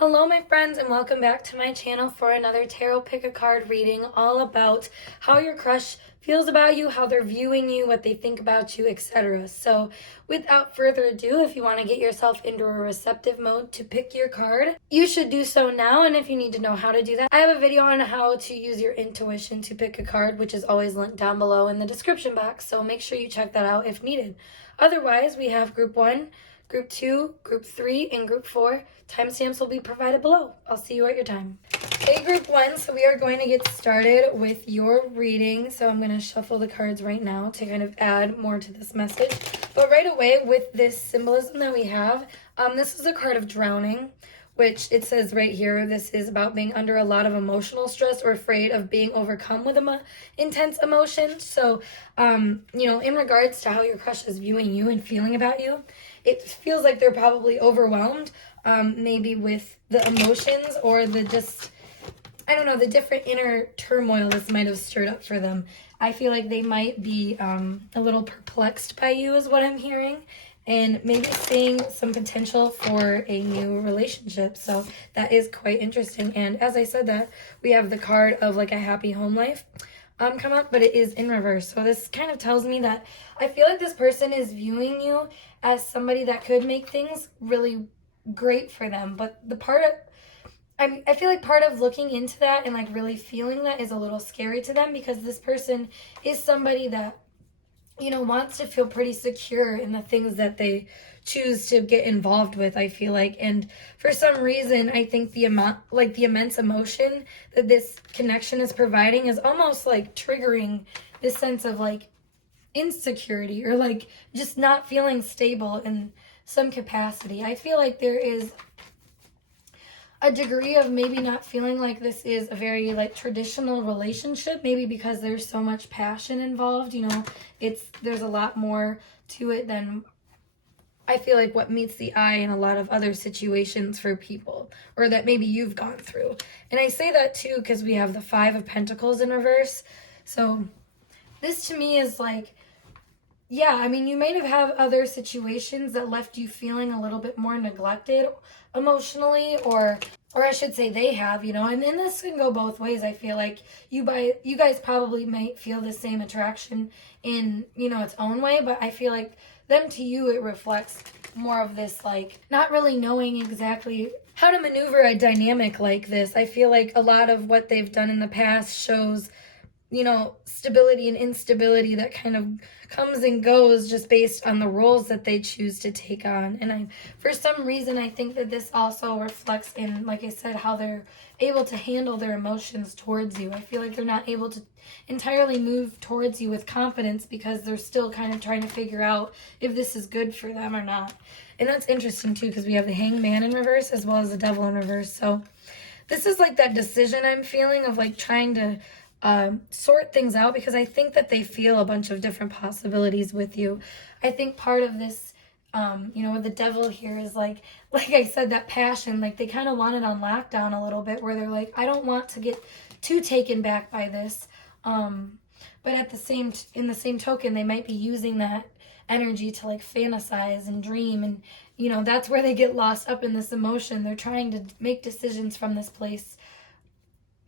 Hello my friends and welcome back to my channel for another tarot pick a card reading all about how your crush feels about you, how they're viewing you, what they think about you, etc. So without further ado, if you want to get yourself into a receptive mode to pick your card, you should do so now. And if you need to know how to do that, I have a video on how to use your intuition to pick a card, which is always linked down below in the description box. So make sure you check that out if needed. Otherwise, we have group 1, Group 2, Group 3, and Group 4. Timestamps will be provided below. I'll see you at your time. Okay, Group 1, so we are going to get started with your reading. So I'm going to shuffle the cards right now to kind of add more to this message. But right away, with this symbolism that we have, this is a card of drowning, which it says right here, this is about being under a lot of emotional stress or afraid of being overcome with intense emotion. So, in regards to how your crush is viewing you and feeling about you, it feels like they're probably overwhelmed, maybe with the emotions or the different inner turmoil this might have stirred up for them. I feel like they might be a little perplexed by you is what I'm hearing, and maybe seeing some potential for a new relationship. So that is quite interesting. And as I said that, we have the card of like a happy home life come up, but it is in reverse. So this kind of tells me that I feel like this person is viewing you as somebody that could make things really great for them. But I feel like part of looking into that and like really feeling that is a little scary to them, because this person is somebody that wants to feel pretty secure in the things that they choose to get involved with, I feel like. And for some reason, I think the immense emotion that this connection is providing is almost like triggering this sense of like insecurity or like just not feeling stable in some capacity. I feel like there is a degree of maybe not feeling like this is a very like traditional relationship, maybe because there's so much passion involved. There's a lot more to it than I feel like what meets the eye in a lot of other situations for people, or that maybe you've gone through. And I say that too because we have the 5 of Pentacles in reverse. So this to me is like, yeah, I mean, you might have had other situations that left you feeling a little bit more neglected emotionally, or I should say they have, and then this can go both ways. I feel like you guys probably might feel the same attraction in, its own way, but I feel like them to you, it reflects more of this, like, not really knowing exactly how to maneuver a dynamic like this. I feel like a lot of what they've done in the past shows stability and instability that kind of comes and goes just based on the roles that they choose to take on. And for some reason, I think that this also reflects in, like I said, how they're able to handle their emotions towards you. I feel like they're not able to entirely move towards you with confidence because they're still kind of trying to figure out if this is good for them or not. And that's interesting too, because we have the Hangman in reverse as well as the Devil in reverse. So this is like that decision I'm feeling of like trying to sort things out, because I think that they feel a bunch of different possibilities with you. I think part of this, with the Devil here is like I said, that passion, like they kind of want it on lockdown a little bit, where they're like, I don't want to get too taken back by this. But in the same token, they might be using that energy to like fantasize and dream, and that's where they get lost up in this emotion. They're trying to make decisions from this place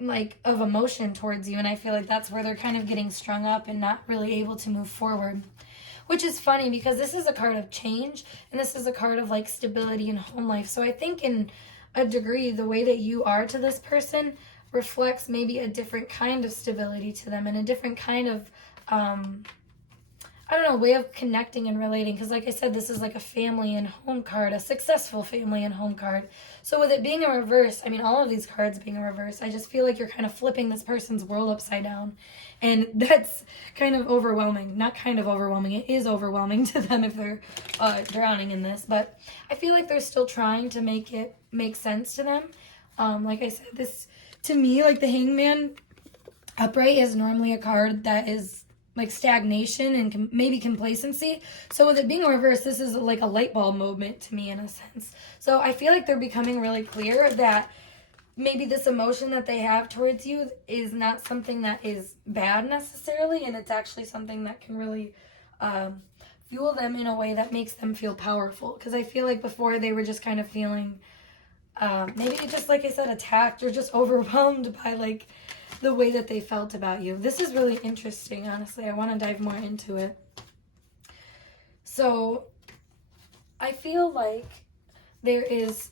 like of emotion towards you, and I feel like that's where they're kind of getting strung up and not really able to move forward, which is funny because this is a card of change and this is a card of like stability and home life. So I think in a degree the way that you are to this person reflects maybe a different kind of stability to them and a different kind of way of connecting and relating. Because like I said, this is like a family and home card, a successful family and home card. So with it being a reverse, I mean, all of these cards being a reverse, I just feel like you're kind of flipping this person's world upside down. And that's kind of overwhelming. Not kind of overwhelming. It is overwhelming to them if they're drowning in this. But I feel like they're still trying to make it make sense to them. Like I said, this, to me, like the Hangman upright is normally a card that is like stagnation and maybe complacency. So with it being a reverse, this is like a light bulb moment to me in a sense. So I feel like they're becoming really clear that maybe this emotion that they have towards you is not something that is bad necessarily, and it's actually something that can really fuel them in a way that makes them feel powerful. Because I feel like before they were just kind of feeling maybe just, like I said, attacked or just overwhelmed by, like, the way that they felt about you. This is really interesting, honestly. I want to dive more into it. So I feel like there is,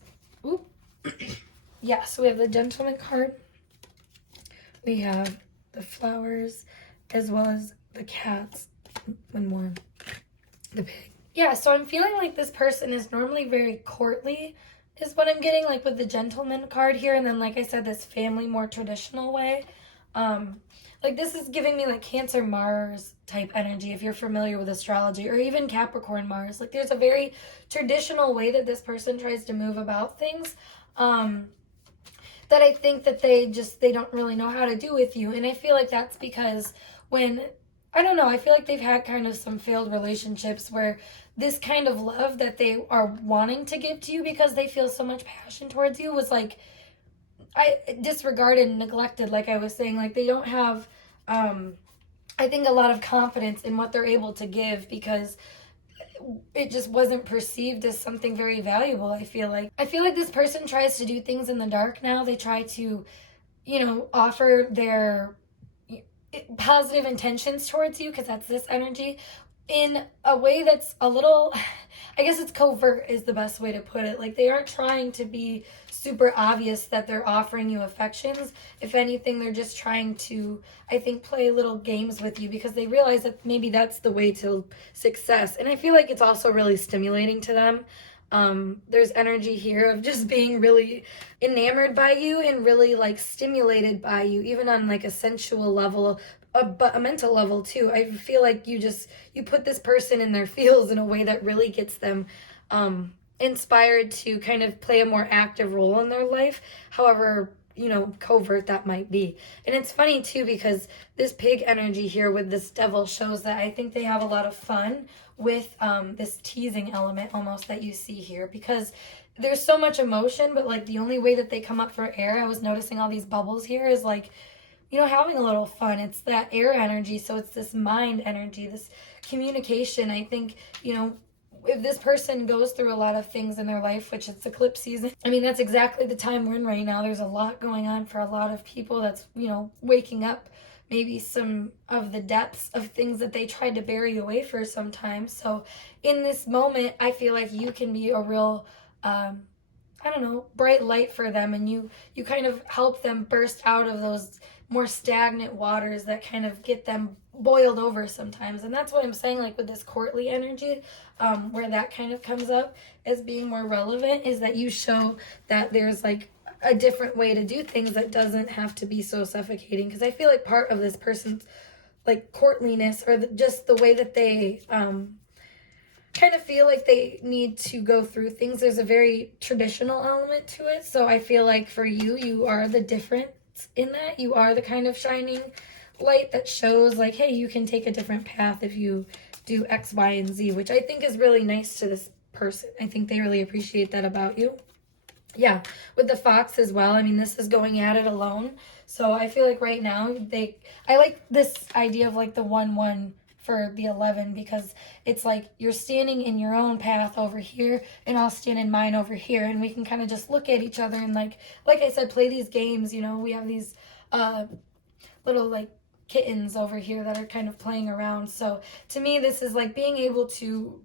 yeah, so we have the Gentleman card. We have the flowers, as well as the cats. One more. The pig. Yeah, so I'm feeling like this person is normally very courtly, is what I'm getting, like with the Gentleman card here. And then, like I said, this family, more traditional way. Like this is giving me like Cancer Mars type energy, if you're familiar with astrology, or even Capricorn Mars. Like there's a very traditional way that this person tries to move about things. That I think that they don't really know how to do with you. And I feel like that's because I don't know, I feel like they've had kind of some failed relationships where this kind of love that they are wanting to give to you because they feel so much passion towards you was like, disregarded and neglected, like I was saying. Like they don't have, I think, a lot of confidence in what they're able to give because it just wasn't perceived as something very valuable. I feel like this person tries to do things in the dark now. They try to, offer their positive intentions towards you, because that's this energy, in a way that's a little, I guess it's covert is the best way to put it. Like they aren't trying to be super obvious that they're offering you affections. If anything, they're just trying to, I think, play little games with you because they realize that maybe that's the way to success. And I feel like it's also really stimulating to them. There's energy here of just being really enamored by you and really like stimulated by you, even on like a sensual level, but a mental level too. I feel like you put this person in their feels in a way that really gets them inspired to kind of play a more active role in their life, however covert that might be. And it's funny too because this pig energy here with this devil shows that I think they have a lot of fun with this teasing element almost that you see here, because there's so much emotion, but like the only way that they come up for air, I was noticing all these bubbles here, is like having a little fun. It's that air energy, so it's this mind energy, this communication. I think if this person goes through a lot of things in their life, which it's eclipse season, I mean, that's exactly the time we're in right now. There's a lot going on for a lot of people that's, waking up maybe some of the depths of things that they tried to bury away for some time. So in this moment, I feel like you can be a real, bright light for them, and you kind of help them burst out of those more stagnant waters that kind of get them boiled over sometimes. And that's what I'm saying, like with this courtly energy, where that kind of comes up as being more relevant, is that you show that there's like a different way to do things that doesn't have to be so suffocating. Because I feel like part of this person's like courtliness, or just the way that they kind of feel like they need to go through things, there's a very traditional element to it. So I feel like for you are the difference in that. You are the kind of shining light that shows like, hey, you can take a different path if you do X, Y, and Z, which I think is really nice to this person. I think they really appreciate that about you. Yeah, with the fox as well. I mean, this is going at it alone. So I feel like right now I like this idea of like the 1-1 for the 11, because it's like you're standing in your own path over here and I'll stand in mine over here, and we can kind of just look at each other and like I said, play these games. We have these little like kittens over here that are kind of playing around. So to me, this is like being able to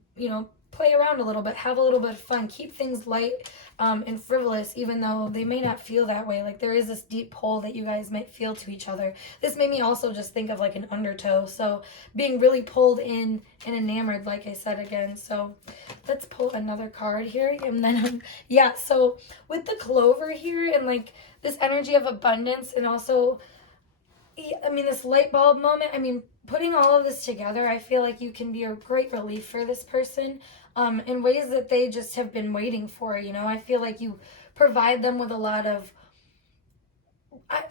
play around a little bit, have a little bit of fun, keep things light and frivolous, even though they may not feel that way. Like there is this deep pull that you guys might feel to each other. This made me also just think of like an undertow, so being really pulled in and enamored, like I said again. So let's pull another card here, and then so with the clover here and like this energy of abundance, and also this light bulb moment, putting all of this together, I feel like you can be a great relief for this person in ways that they just have been waiting for. I feel like you provide them with a lot of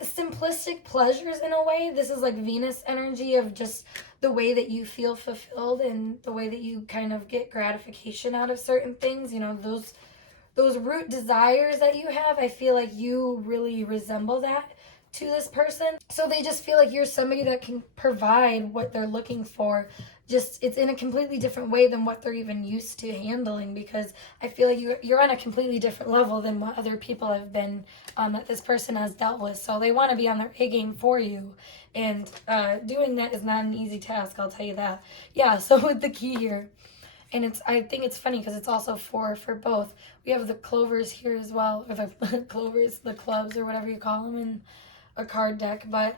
simplistic pleasures in a way. This is like Venus energy of just the way that you feel fulfilled and the way that you kind of get gratification out of certain things. Those root desires that you have, I feel like you really resemble that to this person. So they just feel like you're somebody that can provide what they're looking for just, it's in a completely different way than what they're even used to handling, because I feel like you're on a completely different level than what other people have been, that this person has dealt with. So they want to be on their A game for you. And doing that is not an easy task, I'll tell you that. Yeah, so with the key here, and I think it's funny because it's also for both. We have the clovers here as well, or the clovers, the clubs, or whatever you call them in a card deck. But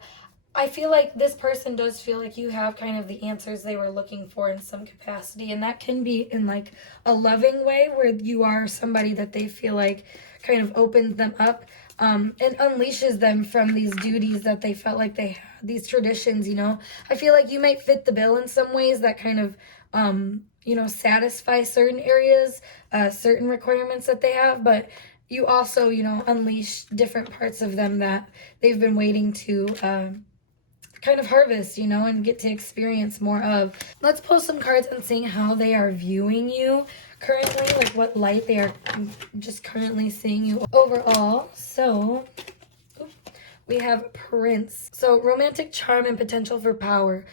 I feel like this person does feel like you have kind of the answers they were looking for in some capacity. And that can be in like a loving way, where you are somebody that they feel like kind of opens them up, and unleashes them from these duties that they felt like they had, these traditions, I feel like you might fit the bill in some ways that kind of, satisfy certain areas, certain requirements that they have, but you also, unleash different parts of them that they've been waiting to kind of harvest, and get to experience more of. Let's pull some cards and see how they are viewing you currently, like what light they are just currently seeing you overall. So we have Prince. So romantic charm and potential for power.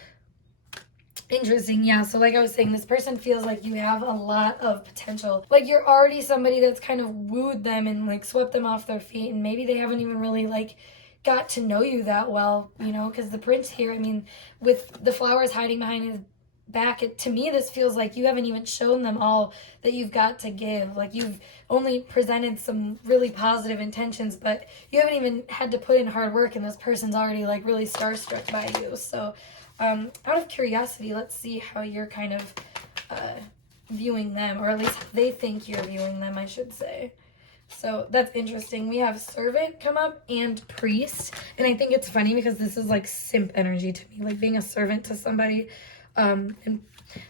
Interesting, yeah. So like I was saying, this person feels like you have a lot of potential. Like you're already somebody that's kind of wooed them and like swept them off their feet, and maybe they haven't even really like got to know you that well, because the prince here, I mean, with the flowers hiding behind his back, to me this feels like you haven't even shown them all that you've got to give. Like you've only presented some really positive intentions, but you haven't even had to put in hard work, and this person's already like really starstruck by you. So out of curiosity, let's see how you're kind of viewing them, or at least they think you're viewing them, I should say. So that's interesting. We have servant come up and priest, and I think it's funny because this is like simp energy to me, like being a servant to somebody. And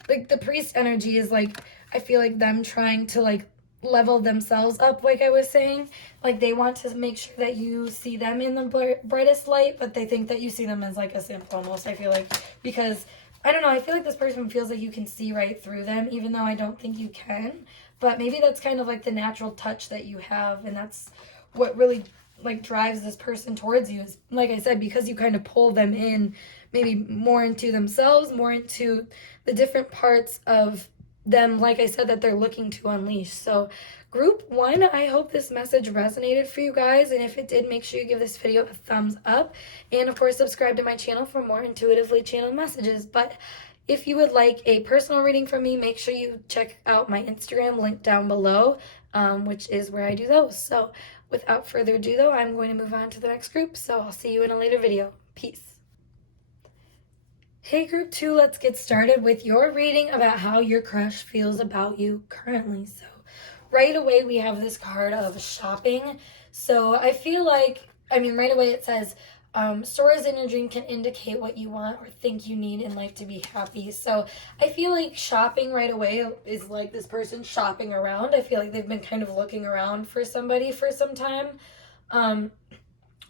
like the priest energy is like, I feel like them trying to like level themselves up, like I was saying. Like they want to make sure that you see them in the brightest light, but they think that you see them as like a simp almost, I feel like, because I don't know, I feel like this person feels like you can see right through them, even though I don't think you can. But maybe that's kind of like the natural touch that you have, and that's what really like drives this person towards you, is like I said, because you kind of pull them in, maybe more into themselves, more into the different parts of them, like I said, that they're looking to unleash. So group 1, I hope this message resonated for you guys, and if it did, make sure you give this video a thumbs up, and of course subscribe to my channel for more intuitively channeled messages. But if you would like a personal reading from me, make sure you check out my Instagram, link down below, which is where I do those. So without further ado though, I'm going to move on to the next group, so I'll see you in a later video. Peace. Hey group 2, let's get started with your reading about how your crush feels about you currently. So right away we have this card of shopping. So I feel like, right away it says, stores in your dream can indicate what you want or think you need in life to be happy. So I feel like shopping right away is like this person shopping around. I feel like they've been kind of looking around for somebody for some time.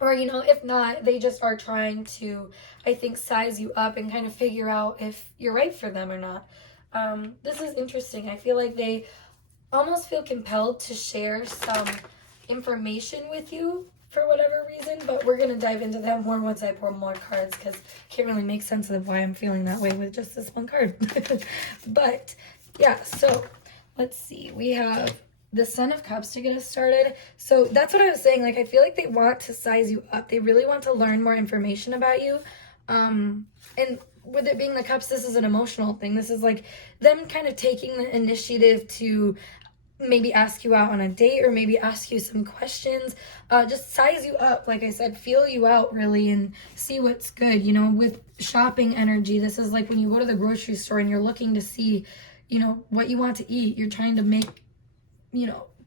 Or, if not, they just are trying to, I think, size you up and kind of figure out if you're right for them or not. This is interesting. I feel like they almost feel compelled to share some information with you for whatever reason, but we're going to dive into that more once I pour more cards, because I can't really make sense of why I'm feeling that way with just this one card. But, yeah, so let's see. We have the Son of Cups to get us started. So that's what I was saying. Like, I feel like they want to size you up. They really want to learn more information about you. And with it being the Cups, this is an emotional thing. This is like them kind of taking the initiative to maybe ask you out on a date, or maybe ask you some questions, just size you up, like I said, feel you out really, and see what's good. With shopping energy, this is like when you go to the grocery store and you're looking to see, what you want to eat. You're trying to make,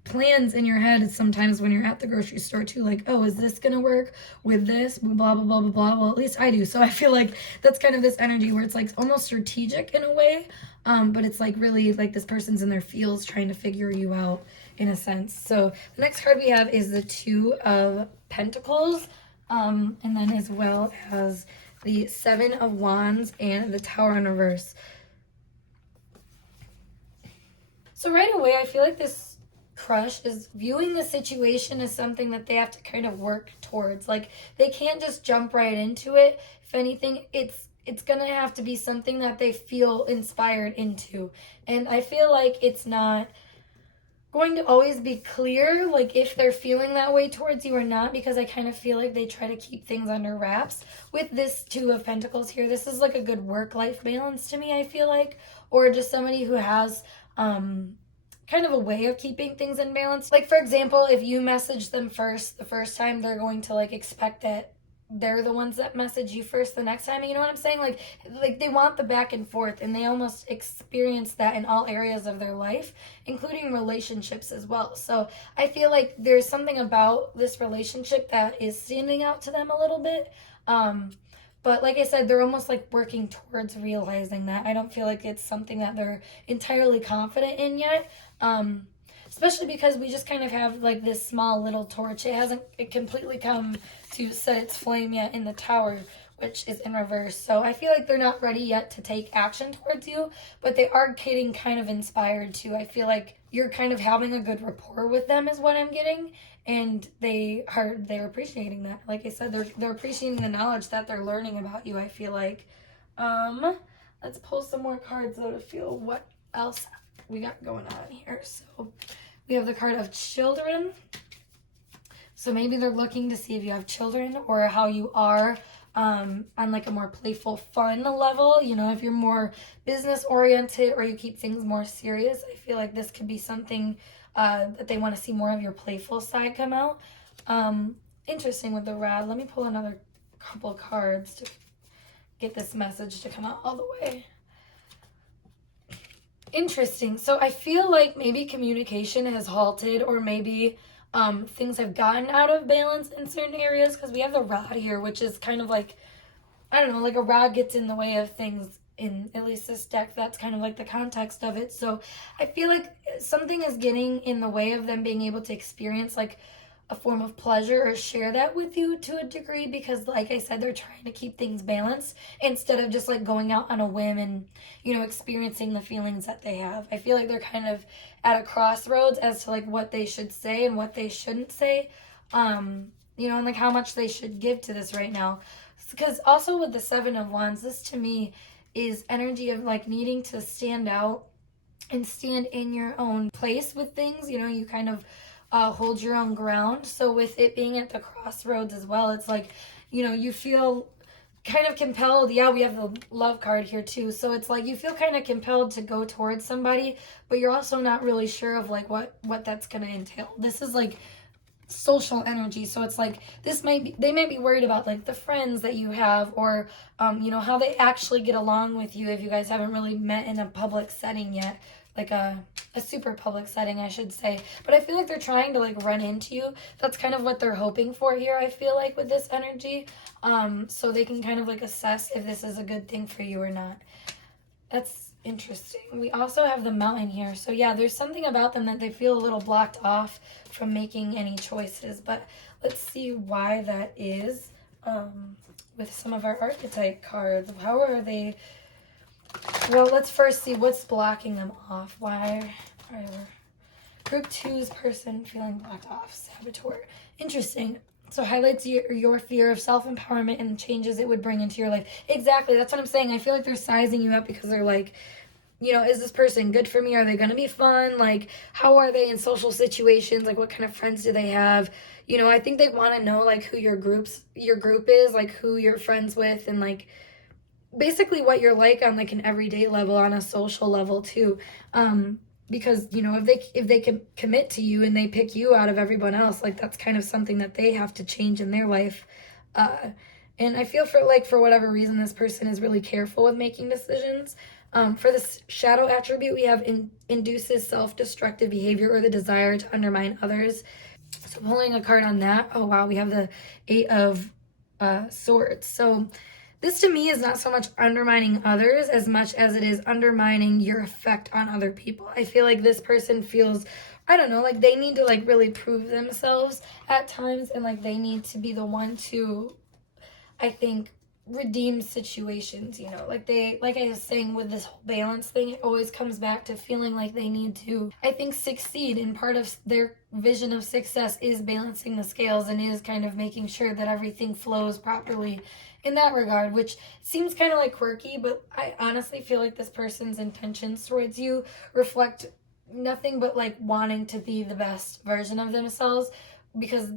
plans in your head sometimes when you're at the grocery store too, like, oh, is this gonna work with this, blah blah blah blah blah. Well, at least I do. So I feel like that's kind of this energy where it's like almost strategic in a way, but it's like really like this person's in their feels trying to figure you out in a sense. So the next card we have is the Two of Pentacles, and then as well as the Seven of Wands and the Tower in reverse. So right away, I feel like this crush is viewing the situation as something that they have to kind of work towards. Like, they can't just jump right into it. If anything, it's it's going to have to be something that they feel inspired into. And I feel like it's not going to always be clear, like, if they're feeling that way towards you or not, because I kind of feel like they try to keep things under wraps. With this Two of Pentacles here, this is like a good work-life balance to me, I feel like, or just somebody who has kind of a way of keeping things in balance. Like, for example, if you message them first the first time, they're going to like expect that they're the ones that message you first the next time. You know what I'm saying? Like they want the back and forth, and they almost experience that in all areas of their life, including relationships as well. So I feel like there's something about this relationship that is standing out to them a little bit. But like I said, they're almost like working towards realizing that. I don't feel like it's something that they're entirely confident in yet. Especially because we just kind of have like this small little torch. It hasn't completely come to set its flame yet in the Tower, which is in reverse. So I feel like they're not ready yet to take action towards you, but they are getting kind of inspired to. I feel like you're kind of having a good rapport with them is what I'm getting, and they're appreciating that. Like I said, they're appreciating the knowledge that they're learning about you, I feel like. Let's pull some more cards though to feel what else we got going on here. So we have the card of children. So maybe they're looking to see if you have children or how you are on like a more playful, fun level. You know, if you're more business oriented or you keep things more serious, I feel like this could be something that they want to see more of your playful side come out. Interesting with the rod. Let me pull another couple cards to get this message to come out all the way. Interesting. So I feel like maybe communication has halted, or maybe things have gotten out of balance in certain areas, because we have the rod here, which is kind of like, I don't know, like a rod gets in the way of things in at least this deck. That's kind of like the context of it. So I feel like something is getting in the way of them being able to experience like a form of pleasure or share that with you to a degree, because like I said, they're trying to keep things balanced instead of just like going out on a whim and, you know, experiencing the feelings that they have. I feel like they're kind of at a crossroads as to like what they should say and what they shouldn't say, you know, and like how much they should give to this right now. Because also with the Seven of Wands, this to me is energy of like needing to stand out and stand in your own place with things. You know, you kind of hold your own ground. So with it being at the crossroads as well, it's like, you know, you feel kind of compelled. Yeah, we have the love card here too. So it's like you feel kind of compelled to go towards somebody, but you're also not really sure of like what that's going to entail. This is like social energy. So it's like they might be worried about like the friends that you have, or you know, how they actually get along with you if you guys haven't really met in a public setting yet, like a super public setting, I should say. But I feel like they're trying to like run into you. That's kind of what they're hoping for here, I feel like, with this energy, so they can kind of like assess if this is a good thing for you or not. That's interesting. We also have the Mountain here. So yeah, there's something about them that they feel a little blocked off from making any choices. But let's see why that is with some of our archetype cards. How are they? Well, let's first see what's blocking them off. Why? Group 2's person feeling blocked off. Saboteur. Interesting. So highlights your fear of self-empowerment and the changes it would bring into your life. Exactly. That's what I'm saying. I feel like they're sizing you up because they're like, you know, is this person good for me? Are they going to be fun? Like, how are they in social situations? Like, what kind of friends do they have? You know, I think they want to know, like, who your group is, like, who you're friends with, and, like, basically what you're like on, like, an everyday level, on a social level, too. Because, you know, if they can commit to you and they pick you out of everyone else, like, that's kind of something that they have to change in their life. And I feel for whatever reason, this person is really careful with making decisions. For this shadow attribute, we have induces self-destructive behavior or the desire to undermine others. So pulling a card on that, oh wow, we have the Eight of Swords. So this to me is not so much undermining others as much as it is undermining your effect on other people. I feel like this person feels, I don't know, like they need to like really prove themselves at times, and like they need to be the one to, I think, redeem situations, you know, like I was saying with this whole balance thing, it always comes back to feeling like they need to, I think, succeed, and part of their vision of success is balancing the scales and is kind of making sure that everything flows properly in that regard, which seems kind of like quirky, but I honestly feel like this person's intentions towards you reflect nothing but like wanting to be the best version of themselves, because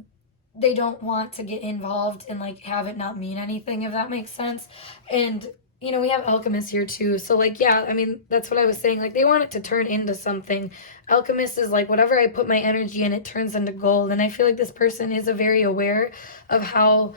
they don't want to get involved and like have it not mean anything, if that makes sense. And you know, we have alchemists here too, so like, yeah, I mean, that's what I was saying, like they want it to turn into something. Alchemist is like, whatever I put my energy in, it turns into gold. And I feel like this person is a very aware of how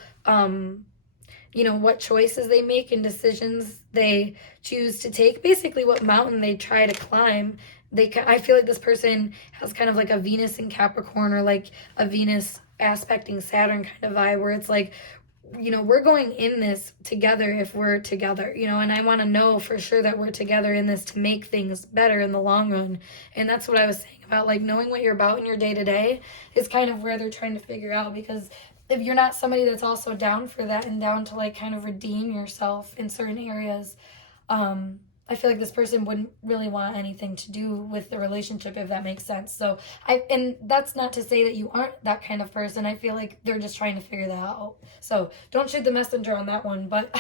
you know, what choices they make and decisions they choose to take, basically what mountain they try to climb. I feel like this person has kind of like a Venus in Capricorn, or like a Venus aspecting Saturn kind of vibe, where it's like, you know, we're going in this together if we're together, you know, and I want to know for sure that we're together in this to make things better in the long run. And that's what I was saying about like knowing what you're about in your day to day is kind of where they're trying to figure out, because if you're not somebody that's also down for that and down to like kind of redeem yourself in certain areas, I feel like this person wouldn't really want anything to do with the relationship, if that makes sense. So and that's not to say that you aren't that kind of person. I feel like they're just trying to figure that out. So don't shoot the messenger on that one, but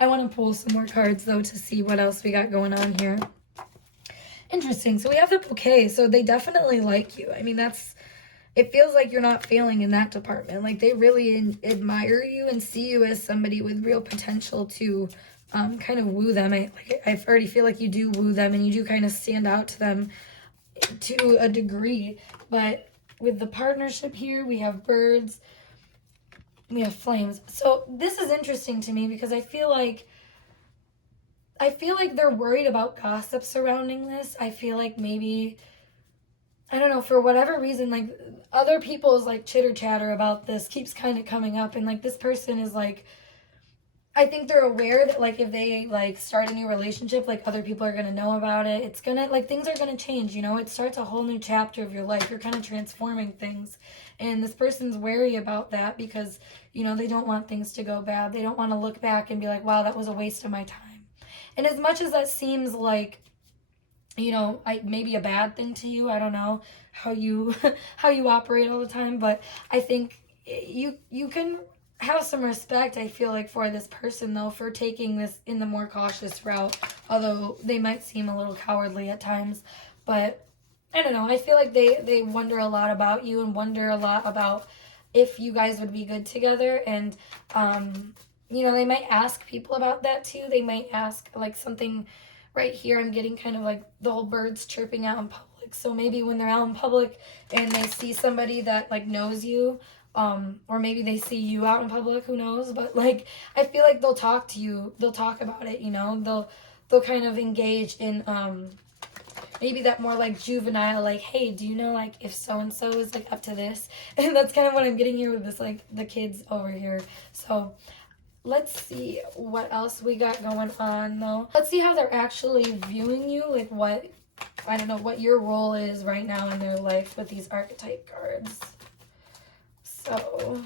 I want to pull some more cards though to see what else we got going on here. Interesting. So we have the bouquet. So they definitely like you. I mean, it feels like you're not failing in that department. Like they really admire you and see you as somebody with real potential to kind of woo them. I already feel like you do woo them, and you do kind of stand out to them to a degree. But with the partnership here, we have birds, we have flames. So this is interesting to me because I feel like they're worried about gossip surrounding this. I feel like maybe, I don't know, for whatever reason, like other people's like chitter chatter about this keeps kind of coming up, and like this person is like, I think they're aware that like if they like start a new relationship, like other people are going to know about it. It's going to, like, things are going to change, you know. It starts a whole new chapter of your life. You're kind of transforming things. And this person's wary about that because, you know, they don't want things to go bad. They don't want to look back and be like, wow, that was a waste of my time. And as much as that seems like, you know, maybe a bad thing to you, I don't know how you how you operate all the time, but I think you can have some respect, I feel like, for this person, though, for taking this in the more cautious route, although they might seem a little cowardly at times. But I don't know, I feel like they wonder a lot about you and wonder a lot about if you guys would be good together. And you know, they might ask people about that too. They might ask like something. Right here I'm getting kind of like the whole birds chirping out in public. So maybe when they're out in public and they see somebody that like knows you, or maybe they see you out in public, who knows, but like I feel like they'll talk to you, they'll talk about it, you know, they'll kind of engage in maybe that more like juvenile, like, hey, do you know like if so and so is like up to this? And that's kind of what I'm getting here with this, like the kids over here. So let's see what else we got going on though. Let's see how they're actually viewing you, like what, I don't know, what your role is right now in their life with these archetype cards. So,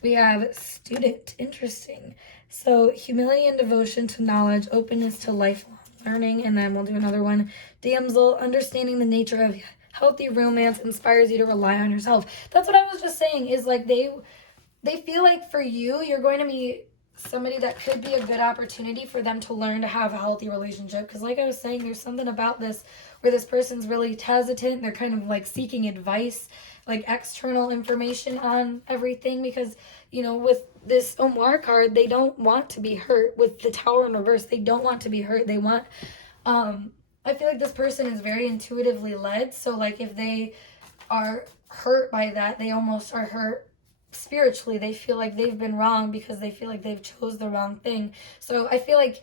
we have student, interesting. So, humility and devotion to knowledge, openness to lifelong learning, and then we'll do another one. Damsel, understanding the nature of healthy romance inspires you to rely on yourself. That's what I was just saying, is like they feel like for you, you're going to be somebody that could be a good opportunity for them to learn to have a healthy relationship. Because like I was saying, there's something about this where this person's really hesitant. They're kind of like seeking advice, like external information on everything, because, you know, with this Omar card, they don't want to be hurt. With the Tower in reverse, they don't want to be hurt. They want, I feel like this person is very intuitively led. So like if they are hurt by that, they almost are hurt spiritually. They feel like they've been wrong because they feel like they've chose the wrong thing. So I feel like,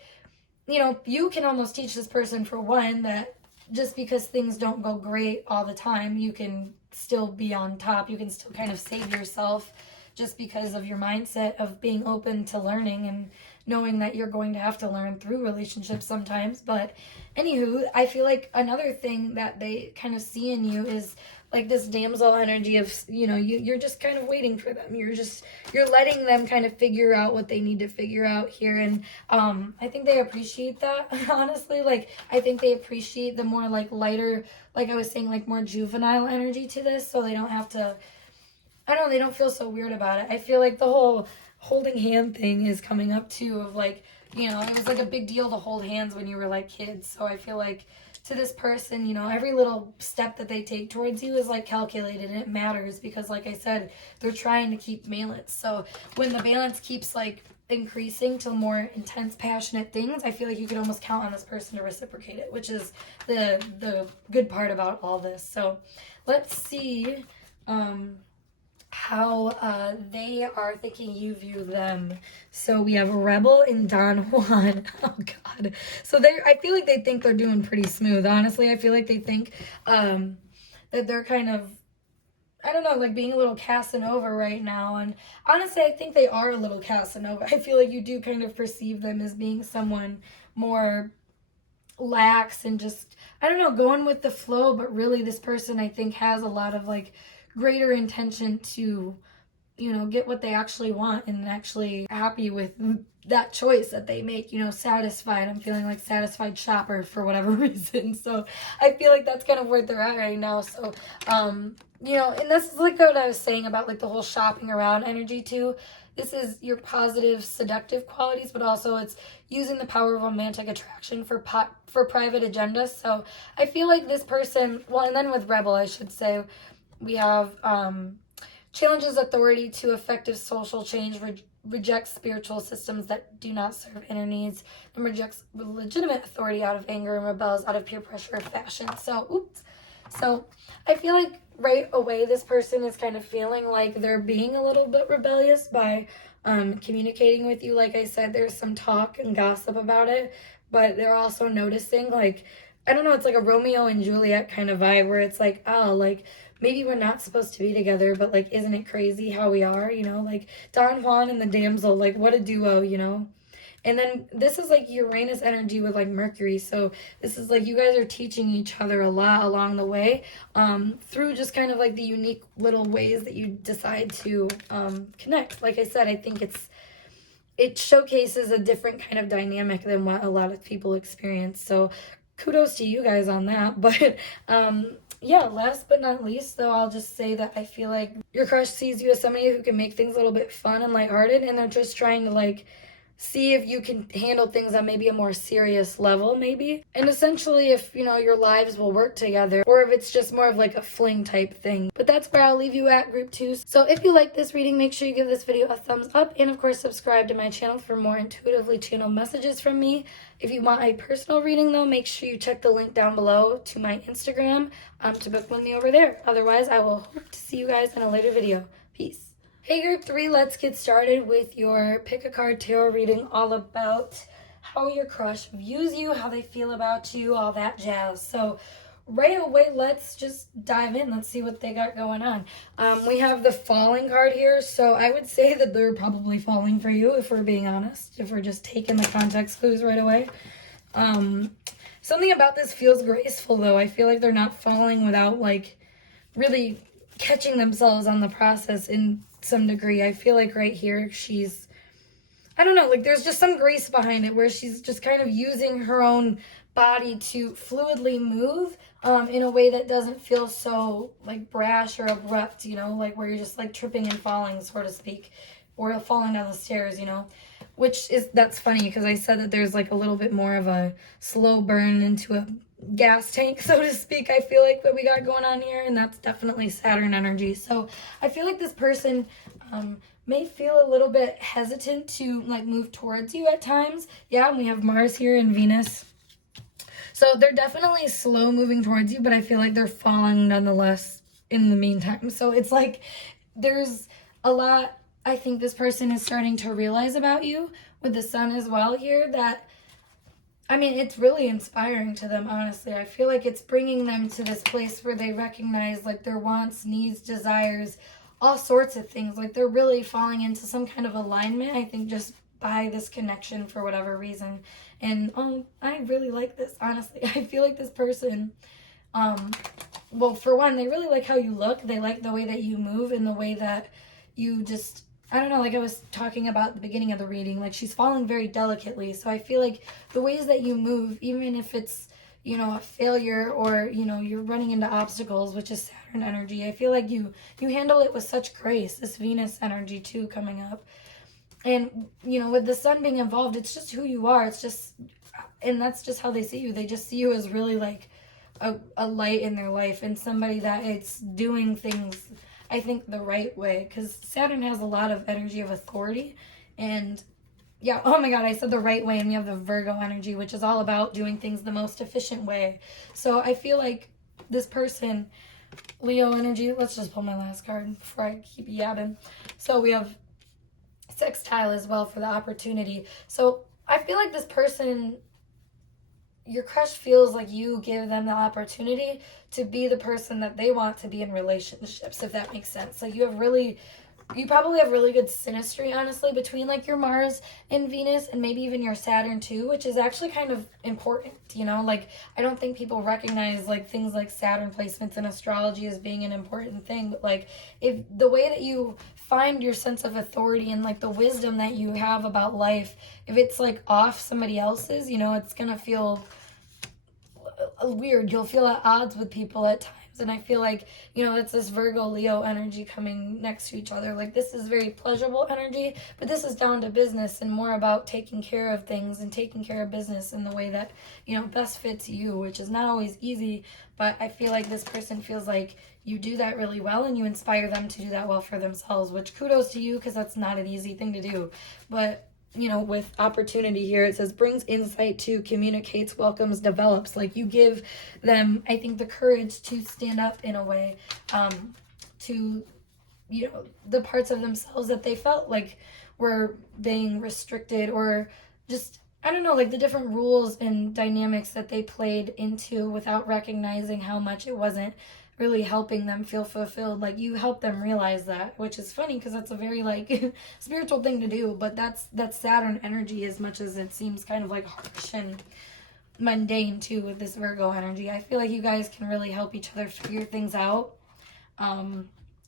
you know, you can almost teach this person, for one, that just because things don't go great all the time, you can still be on top. You can still kind of save yourself just because of your mindset of being open to learning and knowing that you're going to have to learn through relationships sometimes. But anywho, I feel like another thing that they kind of see in you is like this damsel energy of, you know, you're just kind of waiting for them. You're letting them kind of figure out what they need to figure out here. And I think they appreciate that, honestly. Like, I think they appreciate the more like lighter, like I was saying, like more juvenile energy to this, so they don't have to, I don't know, they don't feel so weird about it. I feel like the whole holding hand thing is coming up too, of like, you know, it was like a big deal to hold hands when you were like kids. So I feel like to this person, you know, every little step that they take towards you is like calculated, and it matters because, like I said, they're trying to keep balance. So when the balance keeps like increasing to more intense, passionate things, I feel like you can almost count on this person to reciprocate it, which is the good part about all this. So let's see how they are thinking you view them. So we have Rebel and Don Juan. Oh God. So I feel like they think they're doing pretty smooth. Honestly, I feel like they think that they're kind of, I don't know, like being a little Casanova right now. And honestly, I think they are a little Casanova. I feel like you do kind of perceive them as being someone more lax and just, I don't know, going with the flow. But really, this person, I think, has a lot of like greater intention to, you know, get what they actually want and actually happy with that choice that they make, you know, satisfied. I'm feeling like satisfied shopper for whatever reason. So I feel like that's kind of where they're at right now. So, you know, and this is like what I was saying about like the whole shopping around energy too. This is your positive, seductive qualities, but also it's using the power of romantic attraction for private agendas. So I feel like this person, well, and then with Rebel, I should say, we have challenges authority to effective social change, rejects spiritual systems that do not serve inner needs, and rejects legitimate authority out of anger and rebels out of peer pressure or fashion. So I feel like right away this person is kind of feeling like they're being a little bit rebellious by communicating with you. Like I said, there's some talk and gossip about it, but they're also noticing, like, I don't know, it's like a Romeo and Juliet kind of vibe where it's like, oh, like, maybe we're not supposed to be together, but like, isn't it crazy how we are, you know? Like Don Juan and the damsel, like what a duo, you know? And then this is like Uranus energy with like Mercury. So this is like you guys are teaching each other a lot along the way through just kind of like the unique little ways that you decide to connect. Like I said, I think it showcases a different kind of dynamic than what a lot of people experience. So kudos to you guys on that. But yeah, last but not least, though, I'll just say that I feel like your crush sees you as somebody who can make things a little bit fun and lighthearted, and they're just trying to like see if you can handle things on maybe a more serious level, maybe. And essentially, if, you know, your lives will work together, or if it's just more of like a fling type thing. But that's where I'll leave you at, group 2. So if you like this reading, make sure you give this video a thumbs up, and of course subscribe to my channel for more intuitively channeled messages from me. If you want a personal reading, though, make sure you check the link down below to my Instagram to book with me over there. Otherwise, I will hope to see you guys in a later video. Peace. Hey, group 3, let's get started with your pick a card tarot reading all about how your crush views you, how they feel about you, all that jazz. So right away, let's just dive in. Let's see what they got going on. We have the falling card here. So I would say that they're probably falling for you, if we're being honest, if we're just taking the context clues right away. Something about this feels graceful, though. I feel like they're not falling without like really catching themselves on the process in some degree. I feel like right here she's, I don't know, like there's just some grace behind it where she's just kind of using her own body to fluidly move in a way that doesn't feel so like brash or abrupt, you know, like where you're just like tripping and falling, so to speak, or falling down the stairs, you know, which is, that's funny because I said that there's like a little bit more of a slow burn into a gas tank, so to speak, I feel like that we got going on here, and that's definitely Saturn energy. So I feel like this person may feel a little bit hesitant to like move towards you at times. Yeah, and we have Mars here and Venus. So they're definitely slow moving towards you, but I feel like they're falling nonetheless in the meantime. So it's like there's a lot I think this person is starting to realize about you with the sun as well here, that I mean, it's really inspiring to them, honestly. I feel like it's bringing them to this place where they recognize, like, their wants, needs, desires, all sorts of things. Like, they're really falling into some kind of alignment, I think, just by this connection for whatever reason. And I really like this, honestly. I feel like this person well, for one, they really like how you look. They like the way that you move and the way that you just, I don't know, like I was talking about at the beginning of the reading, like she's falling very delicately. So I feel like the ways that you move, even if it's, you know, a failure or, you know, you're running into obstacles, which is Saturn energy, I feel like you handle it with such grace. This Venus energy too coming up. And, you know, with the sun being involved, it's just who you are. It's just, and that's just how they see you. They just see you as really like a light in their life and somebody that it's doing things, I think, the right way. Because Saturn has a lot of energy of authority. And yeah, oh my God, I said the right way. And we have the Virgo energy, which is all about doing things the most efficient way. So I feel like this person, Leo energy, let's just pull my last card before I keep yapping. So we have sextile as well for the opportunity. So I feel like this person, your crush feels like you give them the opportunity to be the person that they want to be in relationships, if that makes sense. Like you probably have really good synastry, honestly, between like your Mars and Venus and maybe even your Saturn too, which is actually kind of important, you know? Like, I don't think people recognize like things like Saturn placements in astrology as being an important thing, but like if the way that you find your sense of authority and like the wisdom that you have about life, if it's like off somebody else's, you know, it's gonna feel weird. You'll feel at odds with people at times. And I feel like, you know, it's this Virgo Leo energy coming next to each other. Like, this is very pleasurable energy, but this is down to business and more about taking care of things and taking care of business in the way that, you know, best fits you, which is not always easy. But I feel like this person feels like you do that really well and you inspire them to do that well for themselves, which kudos to you, because that's not an easy thing to do. But you know, with opportunity here, it says brings insight to, communicates, welcomes, develops. Like, you give them, I think, the courage to stand up in a way, to, you know, the parts of themselves that they felt like were being restricted, or just, I don't know, like the different rules and dynamics that they played into without recognizing how much it wasn't really helping them feel fulfilled. Like, you help them realize that, which is funny because that's a very like spiritual thing to do, but that's Saturn energy, as much as it seems kind of like harsh and mundane too with this Virgo energy. I feel like you guys can really help each other figure things out,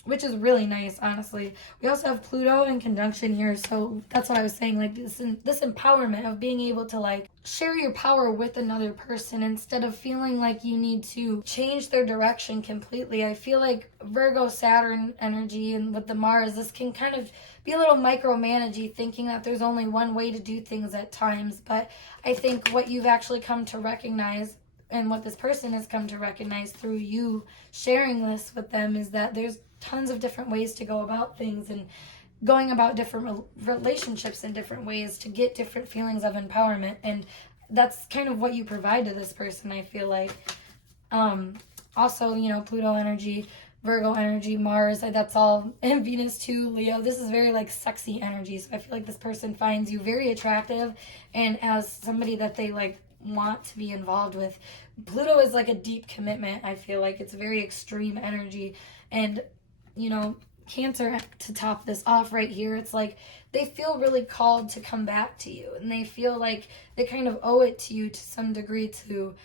which is really nice, honestly. We also have Pluto in conjunction here, so that's what I was saying, like this empowerment of being able to like share your power with another person instead of feeling like you need to change their direction completely. I feel like Virgo Saturn energy and with the Mars, this can kind of be a little micromanagey, thinking that there's only one way to do things at times. But I think what you've actually come to recognize, and what this person has come to recognize through you sharing this with them, is that there's tons of different ways to go about things and going about different relationships in different ways to get different feelings of empowerment. And that's kind of what you provide to this person, I feel like. Also, you know, Pluto energy, Virgo energy, Mars, that's all, and Venus too, Leo. This is very like sexy energy. So I feel like this person finds you very attractive and as somebody that they like want to be involved with. Pluto is like a deep commitment. I feel like it's very extreme energy. And you know, Cancer, to top this off right here, it's like they feel really called to come back to you, and they feel like they kind of owe it to you to some degree to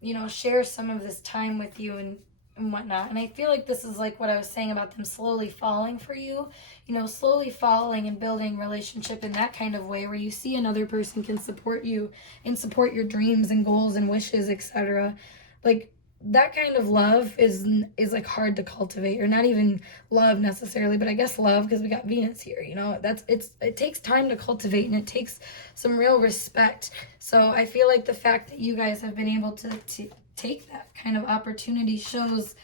you know, share some of this time with you and whatnot. And I feel like this is like what I was saying about them slowly falling for you, you know, slowly falling and building relationship in that kind of way where you see another person can support you and support your dreams and goals and wishes, etc. Like, that kind of love is like hard to cultivate, or not even love necessarily, but I guess love, because we got Venus here, you know, it takes time to cultivate, and it takes some real respect. So I feel like the fact that you guys have been able to take that kind of opportunity shows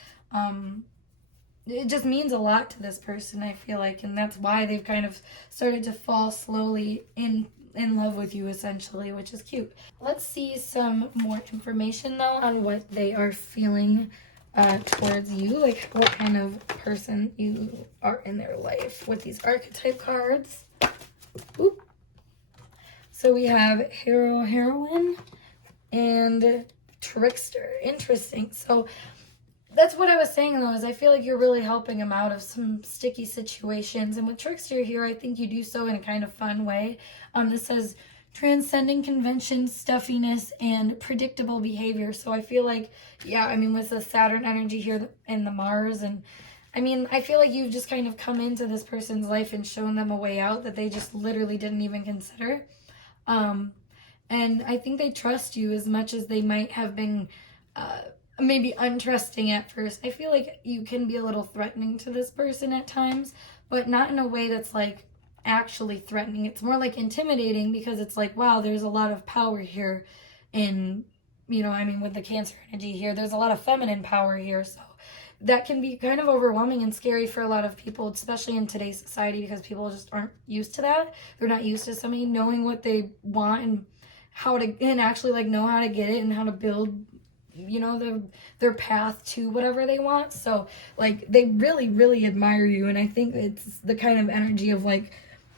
it just means a lot to this person, I feel like, and that's why they've kind of started to fall slowly in love with you, essentially, which is cute. Let's see some more information though on what they are feeling towards you, like what kind of person you are in their life with these archetype cards. Oop. So we have hero, heroine, and trickster. Interesting. So that's what I was saying though, is I feel like you're really helping them out of some sticky situations. And with trickster here, I think you do so in a kind of fun way. This says transcending convention, stuffiness, and predictable behavior. So I feel like, yeah, I mean, with the Saturn energy here and the Mars, and I mean, I feel like you've just kind of come into this person's life and shown them a way out that they just literally didn't even consider. And I think they trust you as much as they might have been maybe untrusting at first. I feel like you can be a little threatening to this person at times, but not in a way that's like actually threatening. It's more like intimidating, because it's like, wow, there's a lot of power here. And, you know, I mean, with the Cancer energy here, there's a lot of feminine power here. So that can be kind of overwhelming and scary for a lot of people, especially in today's society, because people just aren't used to that. They're not used to somebody knowing what they want and how to, and actually like know how to get it and how to build, you know, their path to whatever they want. So like they really, really admire you. And I think it's the kind of energy of like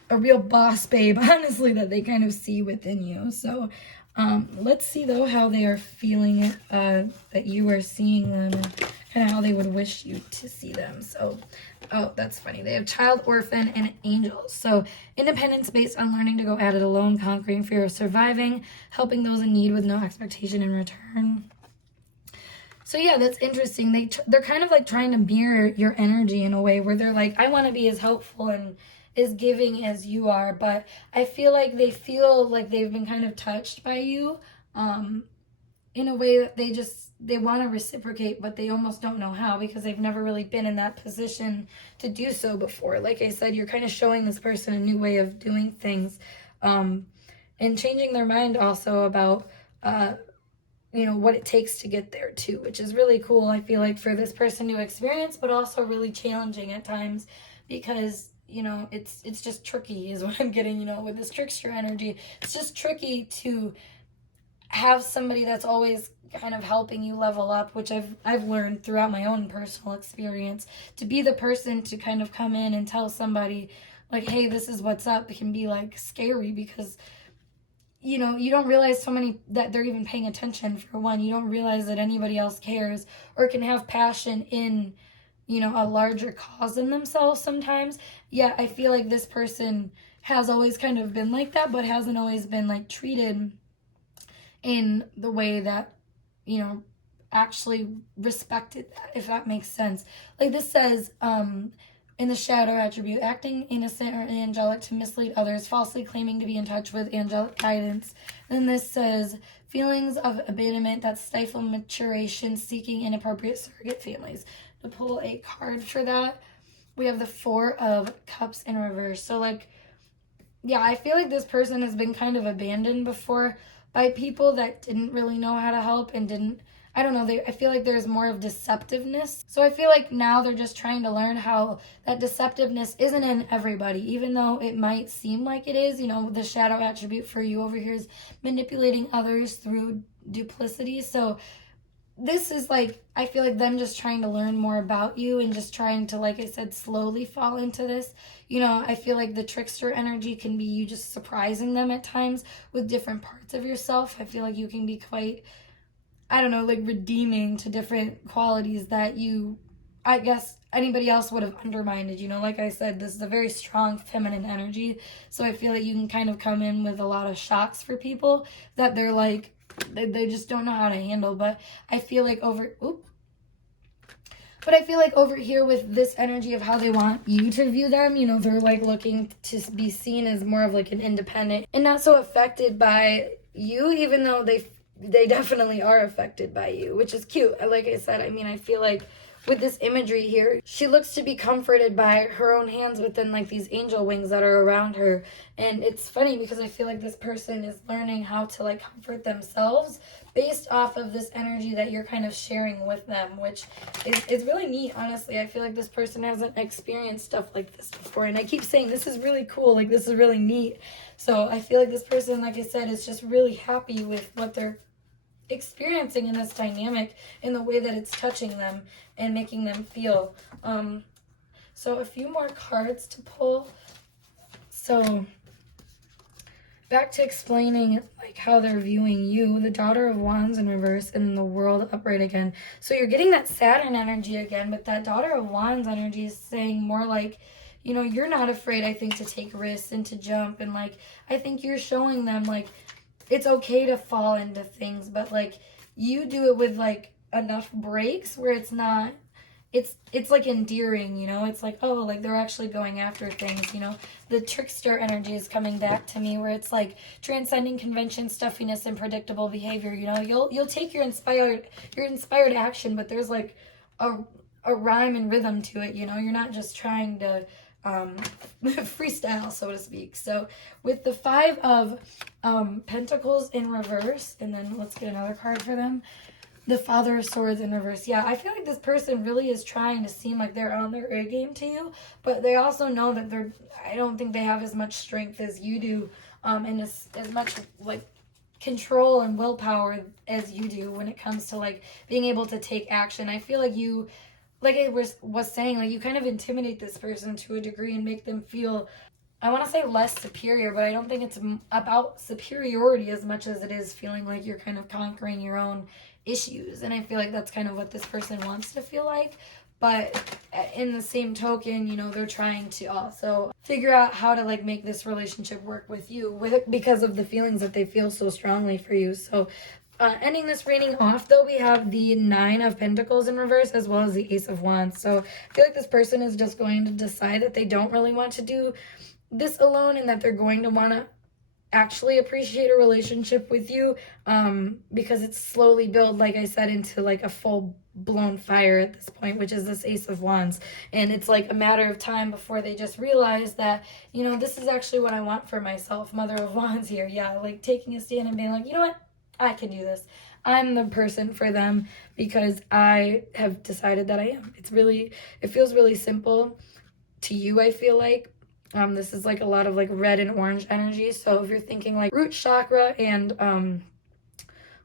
a real boss babe, honestly, that they kind of see within you. So let's see though how they are feeling that you are seeing them, and kind of how they would wish you to see them. So, oh, that's funny. They have child, orphan, and angels. So independence based on learning to go at it alone, conquering fear of surviving, helping those in need with no expectation in return. So yeah, that's interesting. They're kind of like trying to mirror your energy in a way where they're like, I want to be as helpful and as giving as you are, but I feel like they feel like they've been kind of touched by you in a way that they want to reciprocate, but they almost don't know how, because they've never really been in that position to do so before. Like I said, you're kind of showing this person a new way of doing things, and changing their mind also about you know, what it takes to get there too, which is really cool, I feel like, for this person to experience, but also really challenging at times, because, you know, it's just tricky is what I'm getting, you know, with this trickster energy. It's just tricky to have somebody that's always kind of helping you level up, which I've learned throughout my own personal experience. To be the person to kind of come in and tell somebody like, hey, this is what's up, it can be like scary, because you know, you don't realize so many that they're even paying attention. For one, you don't realize that anybody else cares or can have passion in, you know, a larger cause than themselves sometimes. Yeah, I feel like this person has always kind of been like that, but hasn't always been like treated in the way that, you know, actually respected that, if that makes sense. Like this says, in the shadow attribute, acting innocent or angelic to mislead others, falsely claiming to be in touch with angelic guidance. Then this says, feelings of abandonment that stifle maturation, seeking inappropriate surrogate families. To pull a card for that, we have the Four of Cups in reverse. So like, yeah, I feel like this person has been kind of abandoned before by people that didn't really know how to help and didn't, I don't know, I feel like there's more of deceptiveness. So I feel like now they're just trying to learn how that deceptiveness isn't in everybody, even though it might seem like it is. You know, the shadow attribute for you over here is manipulating others through duplicity. So this is like, I feel like them just trying to learn more about you and just trying to, like I said, slowly fall into this. You know, I feel like the trickster energy can be you just surprising them at times with different parts of yourself. I feel like you can be quite, I don't know, like redeeming to different qualities that you, I guess, anybody else would have undermined. You know, like I said, this is a very strong feminine energy. So I feel like you can kind of come in with a lot of shocks for people that they're like, they just don't know how to handle. But I feel like over here with this energy of how they want you to view them, you know, they're like looking to be seen as more of like an independent and not so affected by you, even though they definitely are affected by you, which is cute. Like I said, I mean, I feel like with this imagery here, she looks to be comforted by her own hands within like these angel wings that are around her. And it's funny because I feel like this person is learning how to like comfort themselves based off of this energy that you're kind of sharing with them, which is really neat, honestly. I feel like this person hasn't experienced stuff like this before. And I keep saying, this is really cool, like this is really neat. So I feel like this person, like I said, is just really happy with what they're experiencing in this dynamic, in the way that it's touching them and making them feel. So a few more cards to pull. So back to explaining like how they're viewing you, the Daughter of Wands in reverse and the World upright again. So you're getting that Saturn energy again, but that Daughter of Wands energy is saying more like, you know, you're not afraid, I think, to take risks and to jump. And, like, I think you're showing them, like, it's okay to fall into things, but, like, you do it with, like, enough breaks where it's not, it's like endearing, you know? It's like, oh, like they're actually going after things, you know? The trickster energy is coming back to me, where it's like transcending convention, stuffiness, and predictable behavior, you know? You'll take your inspired action, but there's like a rhyme and rhythm to it, you know? You're not just trying to freestyle, so to speak. So with the 5 of Pentacles in reverse, and then let's get another card for them. The Father of Swords in reverse. Yeah, I feel like this person really is trying to seem like they're on their A game to you, but they also know that I don't think they have as much strength as you do, and as much like control and willpower as you do when it comes to like being able to take action. I feel like you, like I was saying, like you kind of intimidate this person to a degree and make them feel, I want to say less superior, but I don't think it's about superiority as much as it is feeling like you're kind of conquering your own issues. And I feel like that's kind of what this person wants to feel like. But in the same token, you know, they're trying to also figure out how to like make this relationship work with you because of the feelings that they feel so strongly for you. So ending this reading off, though, we have the 9 of Pentacles in reverse as well as the Ace of Wands. So I feel like this person is just going to decide that they don't really want to do this alone, and that they're going to want to actually appreciate a relationship with you, because it's slowly built, like I said, into like a full-blown fire at this point, which is this Ace of Wands. And it's like a matter of time before they just realize that, you know, this is actually what I want for myself. Mother of Wands here. Yeah, like taking a stand and being like, you know what, I can do this. I'm the person for them because I have decided that I am. It feels really simple to you, I feel like. This is like a lot of like red and orange energy. So if you're thinking like root chakra and